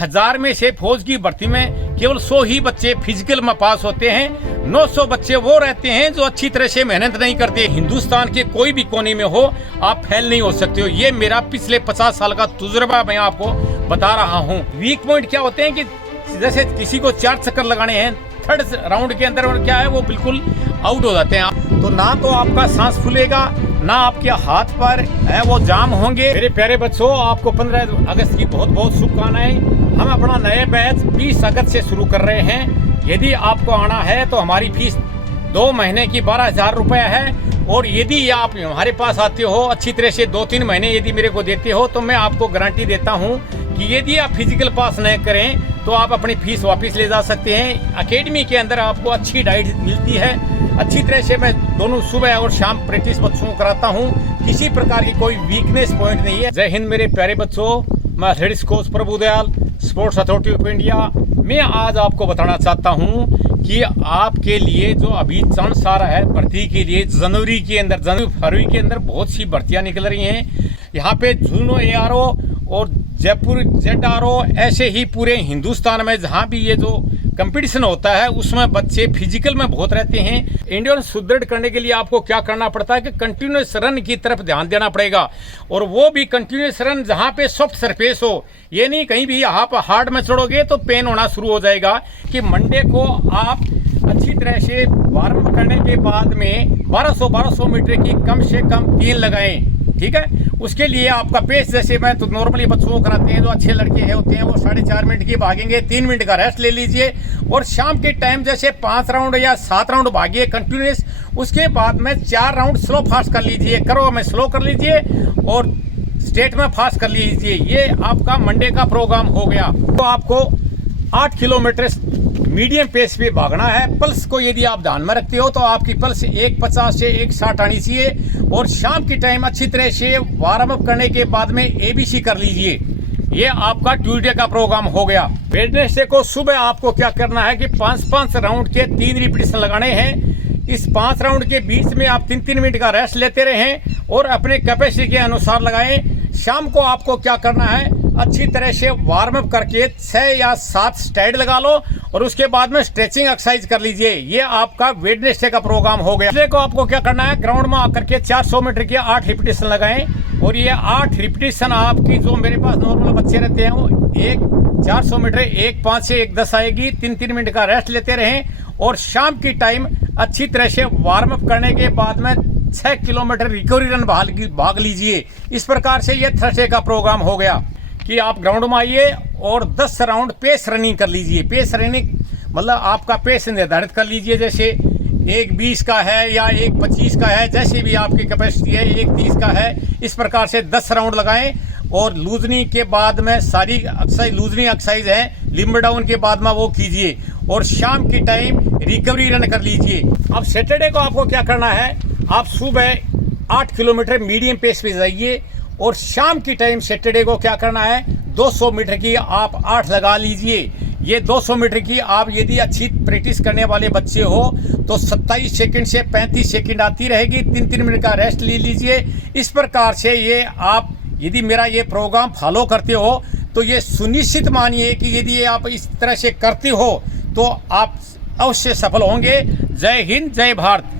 1000 में से फौज की भर्ती में केवल 100 ही बच्चे फिजिकल में पास होते हैं। 900 बच्चे वो रहते हैं जो अच्छी तरह से मेहनत नहीं करते। हिंदुस्तान के कोई भी कोने में हो, आप फेल नहीं हो सकते हो। ये मेरा पिछले 50 साल का तजुर्बा मैं आपको बता रहा हूँ। वीक पॉइंट क्या होते हैं कि जैसे किसी को 4 चक्कर लगाने हैं, थर्ड राउंड के अंदर और क्या है वो बिल्कुल आउट हो जाते हैं। तो ना तो आपका सांस फूलेगा, ना आपके हाथ पर है वो जाम होंगे। मेरे प्यारे बच्चों, आपको 15 अगस्त की बहुत बहुत शुभकामनाएं। हम अपना नए बैच 20 अगस्त से शुरू कर रहे हैं। यदि आपको आना है तो हमारी फीस 2 महीने की 12,000 रुपये है। और यदि आप हमारे पास आते हो अच्छी तरह से 2-3 महीने यदि मेरे को देते हो तो मैं आपको गारंटी देता हूँ कि यदि आप फिजिकल पास नहीं करें तो आप अपनी फीस वापस ले जा सकते हैं। एकेडमी के अंदर आपको अच्छी डाइट मिलती है। अच्छी तरह से मैं दोनों सुबह और शाम प्रैक्टिस बच्चों को कराता हूँ। किसी प्रकार की कोई वीकनेस पॉइंट नहीं है। जय हिंद मेरे प्यारे बच्चों, मैं athletics coach Prabhudayal, sports authority of India. मैं आज आपको बताना चाहता हूँ कि आपके लिए जो अभी चांस आ रहा है भर्ती के लिए, जनवरी फरवरी के अंदर बहुत सी भर्तियां निकल रही हैं। यहाँ पे जुनो ARO और जयपुर ZRO, ऐसे ही पूरे हिंदुस्तान में जहाँ भी ये जो कंपटीशन होता है उसमें बच्चे फिजिकल में बहुत रहते हैं। इंडियन सुदृढ़ करने के लिए आपको क्या करना पड़ता है कि कंटिन्यूस रन की तरफ ध्यान देना पड़ेगा। और वो भी कंटिन्यूस रन जहाँ पे सॉफ्ट सरफेस हो। ये नहीं कहीं भी आप हार्ड में चढ़ोगे तो पेन होना शुरू हो जाएगा। कि मंडे को आप अच्छी तरह से वार्म अप करने के बाद में 1200 मीटर की कम से कम 3 लगाएं। ठीक है, उसके लिए आपका पेस जैसे मैं तो नॉर्मली बच्चों को कराते हैं, जो अच्छे लड़के हैं होते हैं वो 4.5 मिनट की भागेंगे, 3 मिनट का रेस्ट ले लीजिए। और शाम के टाइम जैसे 5 राउंड या 7 राउंड भागिए कंटिन्यूस। उसके बाद में 4 राउंड स्लो फास्ट कर लीजिए, करो में स्लो कर लीजिए और स्टेट में फास्ट कर लीजिए। ये आपका मंडे का प्रोग्राम हो गया। तो आपको 8 किलोमीटर मीडियम पेस पे भागना है। पल्स को यदि आप ध्यान में रखते हो तो आपकी पल्स 150 से 160 आनी चाहिए। और शाम की टाइम अच्छी तरह से वार्म अप करने के बाद में ABC कर लीजिए। ये आपका ट्यूसडे का प्रोग्राम हो गया। वेडनेसडे को सुबह आपको क्या करना है कि 5-5 राउंड के 3 रिपीटेशन लगाने हैं। इस 5 राउंड के बीच में आप 3-3 मिनट का रेस्ट लेते रहें और अपने कैपेसिटी के अनुसार लगाएं। शाम को आपको क्या करना है, अच्छी तरह से वार्म अप करके 6 या 7 स्ट्राइड लगा लो और उसके बाद में स्ट्रेचिंग एक्सरसाइज कर लीजिए। ये आपका वेडनेसडे का प्रोग्राम हो गया। को आपको क्या करना है, ग्राउंड में आकर के 400 मीटर के 8 रिपीटेशन लगाएं। और ये 8 रिपीटेशन आपकी जो मेरे पास नॉर्मल बच्चे रहते हैं वो 400 मीटर 1:05 से 1:10 आएगी। 3-3 मिनट का रेस्ट लेते रहें और शाम की टाइम अच्छी तरह से वार्म अप करने के बाद में 6 किलोमीटर रिकवरी रन भाग लीजिए। इस प्रकार से ये थर्सडे का प्रोग्राम हो गया कि आप ग्राउंड में आइए और 10 राउंड पेस रनिंग कर लीजिए। पेस रनिंग मतलब आपका पेस निर्धारित कर लीजिए, जैसे 1:20 का है या 1:25 का है, जैसे भी आपकी कैपेसिटी है, 1:30 का है। इस प्रकार से 10 राउंड लगाएं और लूजनिंग के बाद में सारी एक्सरसाइज लूजनिंग एक्सरसाइज है, लिम्ब डाउन के बाद में वो कीजिए। और शाम की टाइम रिकवरी रन कर लीजिए। अब सैटरडे को आपको क्या करना है, आप सुबह 8 किलोमीटर मीडियम पेस पे जाइए और शाम की टाइम सैटरडे को क्या करना है, 200 मीटर की आप 8 लगा लीजिए। ये 200 मीटर की आप यदि अच्छी प्रैक्टिस करने वाले बच्चे हो तो 27 सेकंड से 35 सेकंड आती रहेगी। 3-3 मिनट का रेस्ट ले लीजिए। इस प्रकार से ये आप यदि मेरा ये प्रोग्राम फॉलो करते हो तो ये सुनिश्चित मानिए कि यदि ये आप इस तरह से करते हो तो आप अवश्य सफल होंगे। जय हिंद, जय भारत।